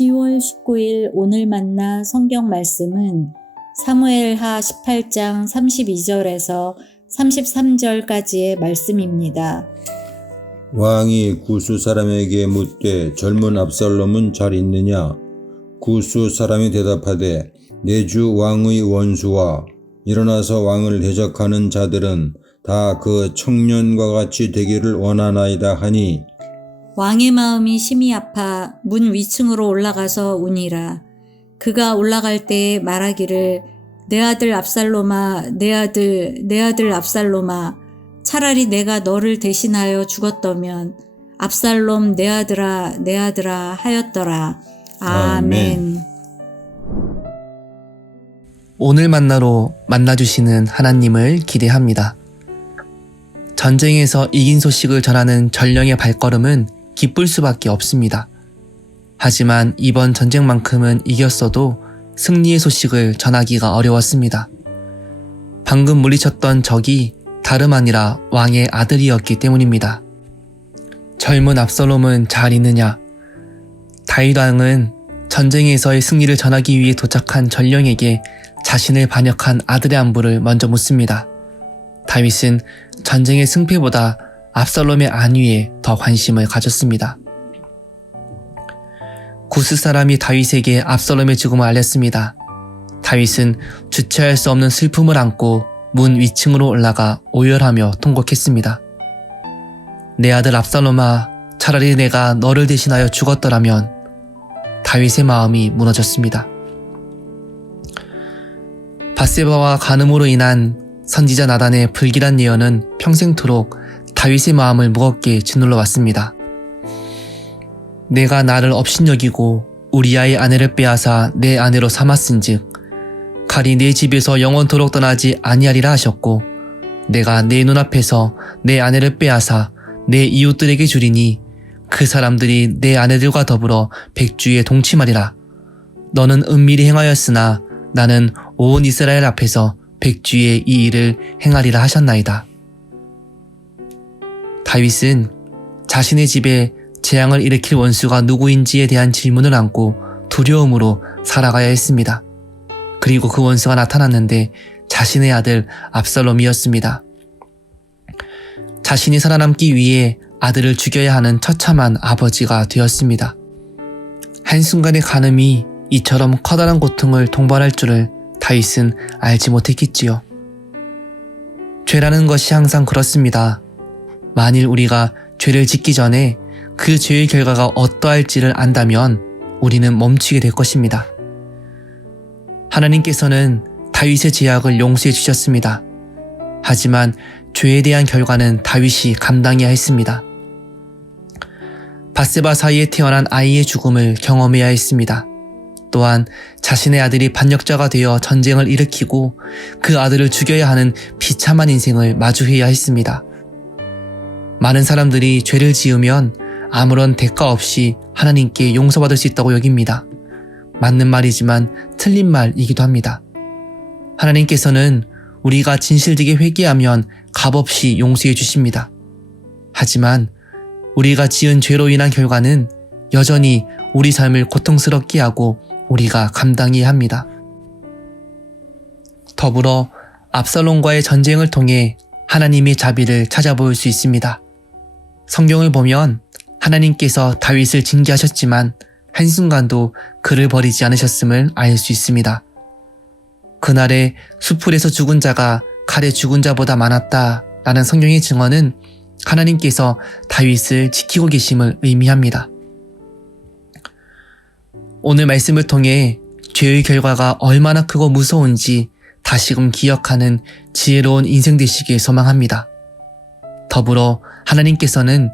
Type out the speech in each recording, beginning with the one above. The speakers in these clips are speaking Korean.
10월 19일 오늘 만나 성경 말씀은 사무엘하 18장 32절에서 33절까지의 말씀입니다. 왕이 구스 사람에게 묻되 젊은 압살롬은 잘 있느냐? 구스 사람이 대답하되 내 주 왕의 원수와 일어나서 왕을 대적하는 자들은 다 그 청년과 같이 되기를 원하나이다 하니 왕의 마음이 심히 아파 문 위층으로 올라가서 우니라. 그가 올라갈 때에 말하기를 내 아들 압살롬아, 내 아들 압살롬아, 차라리 내가 너를 대신하여 죽었더면 압살롬 내 아들아 하였더라. 아멘. 오늘 만나로 만나주시는 하나님을 기대합니다. 전쟁에서 이긴 소식을 전하는 전령의 발걸음은 기쁠 수밖에 없습니다. 하지만 이번 전쟁만큼은 이겼어도 승리의 소식을 전하기가 어려웠습니다. 방금 물리쳤던 적이 다름 아니라 왕의 아들이었기 때문입니다. 젊은 압살롬은 잘 있느냐? 다윗 왕은 전쟁에서의 승리를 전하기 위해 도착한 전령에게 자신을 반역한 아들의 안부를 먼저 묻습니다. 다윗은 전쟁의 승패보다 압살롬의 안위에 더 관심을 가졌습니다. 구스 사람이 다윗에게 압살롬의 죽음을 알렸습니다. 다윗은 주체할 수 없는 슬픔을 안고 문 위층으로 올라가 오열하며 통곡했습니다. 내 아들 압살롬아, 차라리 내가 너를 대신하여 죽었더라면. 다윗의 마음이 무너졌습니다. 밧세바와 간음으로 인한 선지자 나단의 불길한 예언은 평생토록 다윗의 마음을 무겁게 짓눌러 왔습니다. 내가 나를 업신여기고 우리아의 아내를 빼앗아 내 아내로 삼았은즉 칼이 내 집에서 영원토록 떠나지 아니하리라 하셨고 내가 내 눈앞에서 내 아내를 빼앗아 내 이웃들에게 주리니 그 사람들이 내 아내들과 더불어 백주에 동침하리라. 너는 은밀히 행하였으나 나는 온 이스라엘 앞에서 백주에 이 일을 행하리라 하셨나이다. 다윗은 자신의 집에 재앙을 일으킬 원수가 누구인지에 대한 질문을 안고 두려움으로 살아가야 했습니다. 그리고 그 원수가 나타났는데 자신의 아들 압살롬이었습니다. 자신이 살아남기 위해 아들을 죽여야 하는 처참한 아버지가 되었습니다. 한순간의 간음이 이처럼 커다란 고통을 동반할 줄을 다윗은 알지 못했겠지요. 죄라는 것이 항상 그렇습니다. 만일 우리가 죄를 짓기 전에 그 죄의 결과가 어떠할지를 안다면 우리는 멈추게 될 것입니다. 하나님께서는 다윗의 죄악을 용서해 주셨습니다. 하지만 죄에 대한 결과는 다윗이 감당해야 했습니다. 밧세바 사이에 태어난 아이의 죽음을 경험해야 했습니다. 또한 자신의 아들이 반역자가 되어 전쟁을 일으키고 그 아들을 죽여야 하는 비참한 인생을 마주해야 했습니다. 많은 사람들이 죄를 지으면 아무런 대가 없이 하나님께 용서받을 수 있다고 여깁니다. 맞는 말이지만 틀린 말이기도 합니다. 하나님께서는 우리가 진실되게 회개하면 값없이 용서해 주십니다. 하지만 우리가 지은 죄로 인한 결과는 여전히 우리 삶을 고통스럽게 하고 우리가 감당해야 합니다. 더불어 압살롬과의 전쟁을 통해 하나님의 자비를 찾아볼 수 있습니다. 성경을 보면 하나님께서 다윗을 징계하셨지만 한순간도 그를 버리지 않으셨음을 알 수 있습니다. 그날에 수풀에서 죽은 자가 칼에 죽은 자보다 많았다라는 성경의 증언은 하나님께서 다윗을 지키고 계심을 의미합니다. 오늘 말씀을 통해 죄의 결과가 얼마나 크고 무서운지 다시금 기억하는 지혜로운 인생 되시길 소망합니다. 더불어 하나님께서는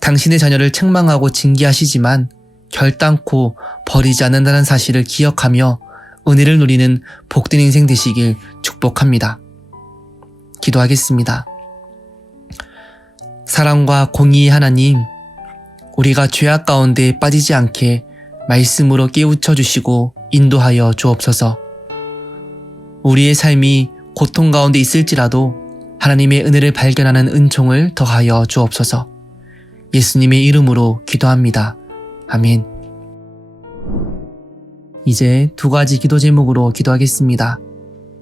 당신의 자녀를 책망하고 징계하시지만 결단코 버리지 않는다는 사실을 기억하며 은혜를 누리는 복된 인생 되시길 축복합니다. 기도하겠습니다. 사랑과 공의의 하나님, 우리가 죄악 가운데 빠지지 않게 말씀으로 깨우쳐 주시고 인도하여 주옵소서. 우리의 삶이 고통 가운데 있을지라도 하나님의 은혜를 발견하는 은총을 더하여 주옵소서. 예수님의 이름으로 기도합니다. 아멘. 이제 2가지 기도 제목으로 기도하겠습니다.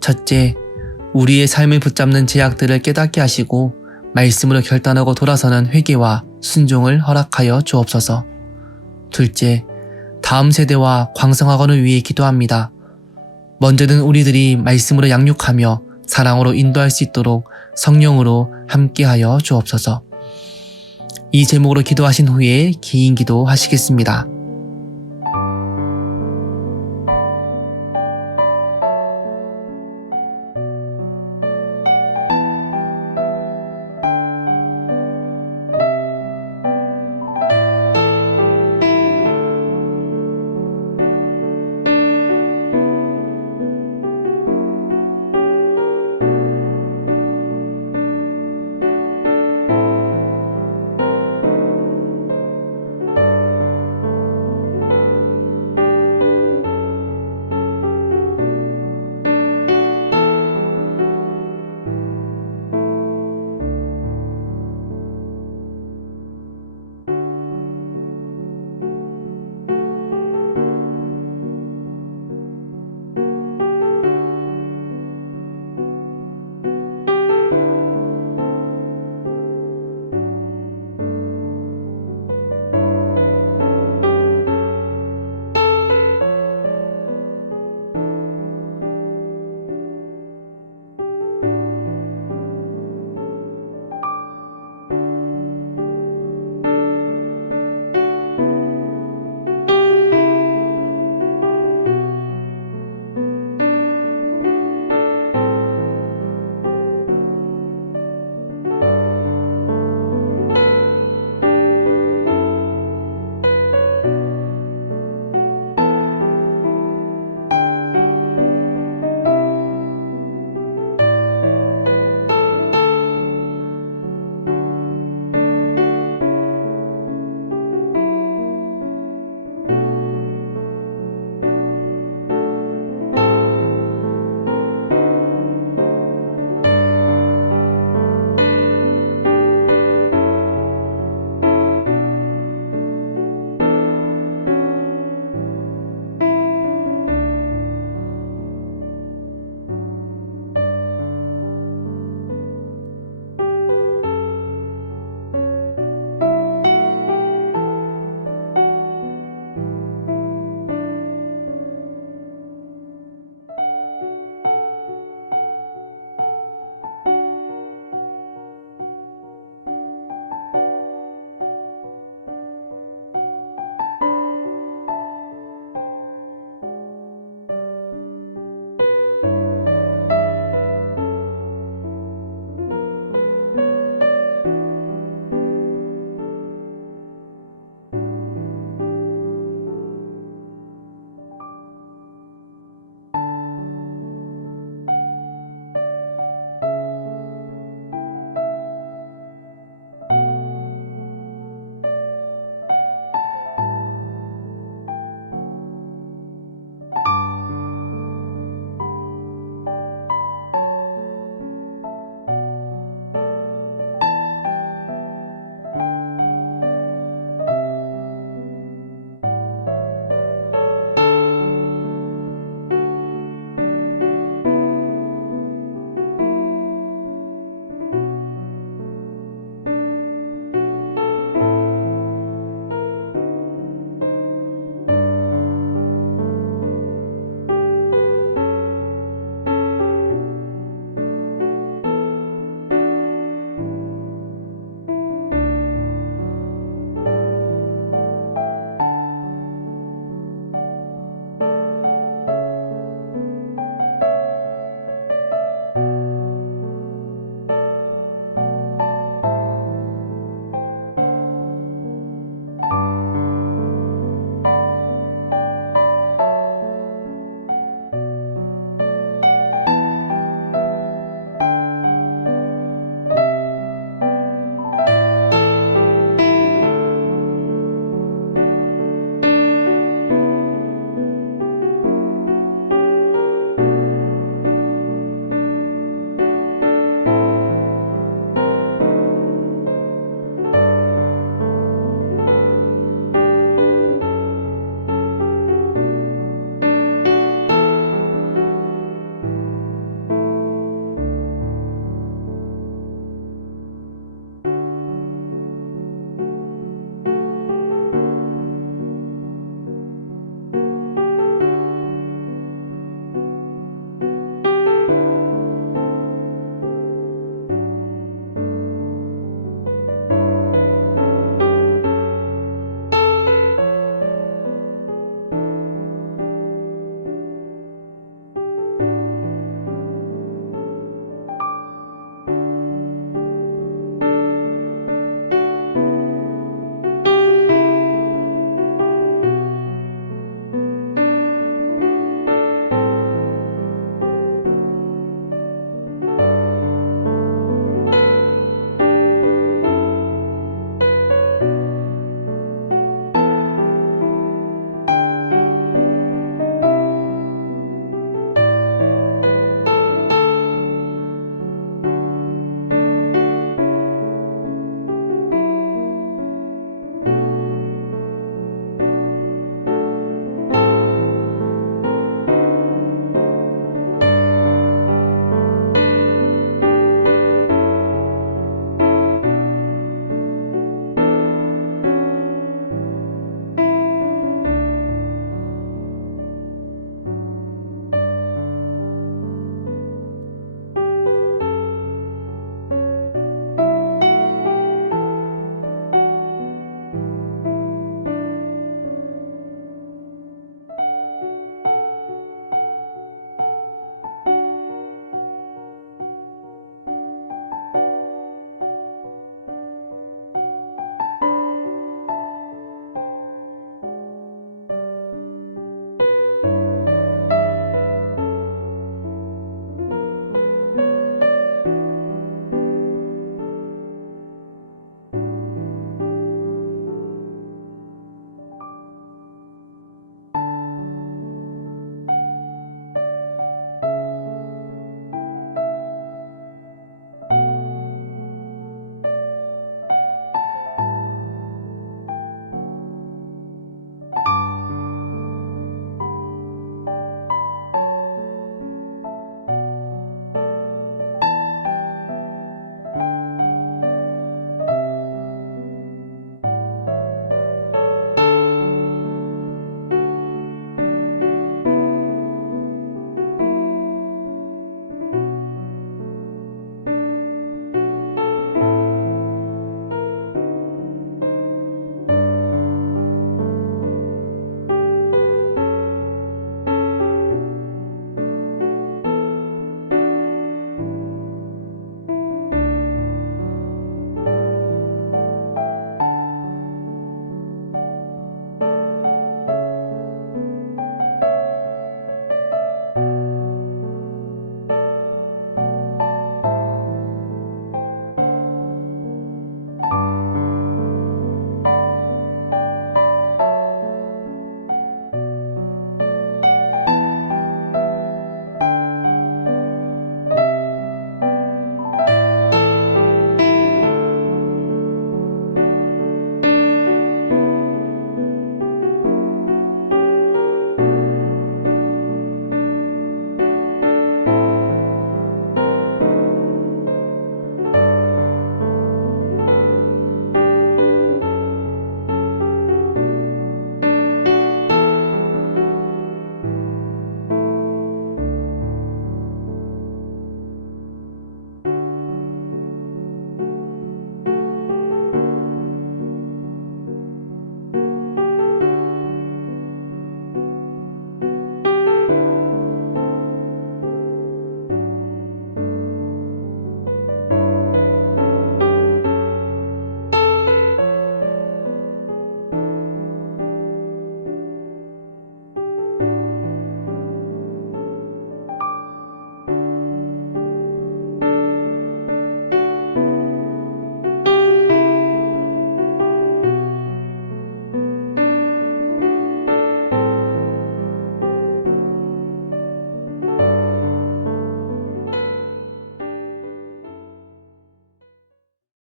첫째, 우리의 삶을 붙잡는 제약들을 깨닫게 하시고 말씀으로 결단하고 돌아서는 회개와 순종을 허락하여 주옵소서. 둘째, 다음 세대와 광성학원을 위해 기도합니다. 먼저는 우리들이 말씀으로 양육하며 사랑으로 인도할 수 있도록 성령으로 함께하여 주옵소서. 이 제목으로 기도하신 후에 개인 기도 하시겠습니다.